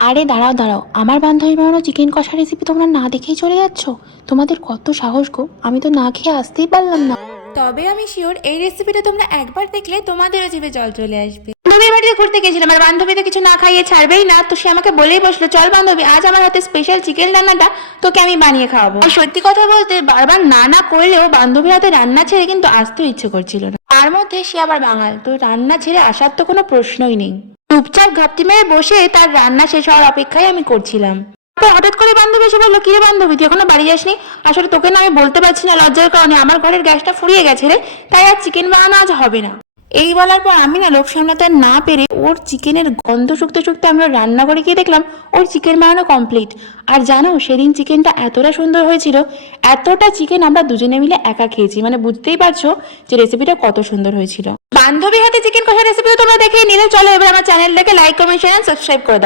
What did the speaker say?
আরে দাঁড়াও দাঁড়াও, আমার বান্ধবী বানানো চিকেন কষা রেসিপি তোমরা না দেখেই চলে যাচ্ছ? তোমাদের কত সাহস গো! আমি তো না খেয়ে আসতেই পারলাম না। তবে আমি শিওর এই রেসিপিটা তোমরা একবার দেখলে তোমাদেরও জিভে জল চলে আসবে। বান্ধবীর বাড়িতে ঘুরতে গেছিলাম, আর বান্ধবী তো কিছু না খাইয়ে ছাড়বেই না, তো সে আমাকে বলেই বসলো, চল বান্ধবী আজ আমার হাতে স্পেশাল চিকেন রান্নাটা তোকে আমি বানিয়ে খাওয়াবো। আর সত্যি কথা বলতে বারবার না না করলেও বান্ধবীর হাতে রান্না ছেড়ে কিন্তু আসতেও ইচ্ছে করছিল না। তার মধ্যে সে আবার বাঙাল, তো রান্না ছেড়ে আসার তো কোনো প্রশ্নই নেই। চুপচাপ ঘাপটি মেরে বসে তার রান্না শেষ হওয়ার অপেক্ষায় আমি করছিলাম। তারপর হঠাৎ করে বান্ধবী এসে বললো, কিরে বান্ধবী তুই এখনো বাড়ি যাসনি? আসলে তোকে না আমি বলতে পারছি না, লজ্জার কারণে আমার ঘরের গ্যাসটা ফুরিয়ে গেছে রে, তাই আর চিকেন বানানো আজ হবে না। এই বলার পর আমি না লোভ সামলাতে না পেরে ওর চিকেনের গন্ধ শুকতে শুকতে আমরা রান্না করে গিয়ে দেখলাম ওর চিকেন বানানো কমপ্লিট। আর জানো সেদিন চিকেনটা এতটা সুন্দর হয়েছিল, এতটা চিকেন আমরা দুজনে মিলে একা খেয়েছি, মানে বুঝতেই পারছো যে রেসিপিটা কত সুন্দর হয়েছিল। বান্ধবী হাতে চিকেন কষা রেসিপিও তোমরা দেখে নিলে, চলো এবার আমার চ্যানেলটাকে লাইক কমেন্ট শেয়ার সাবস্ক্রাইব করে দাও।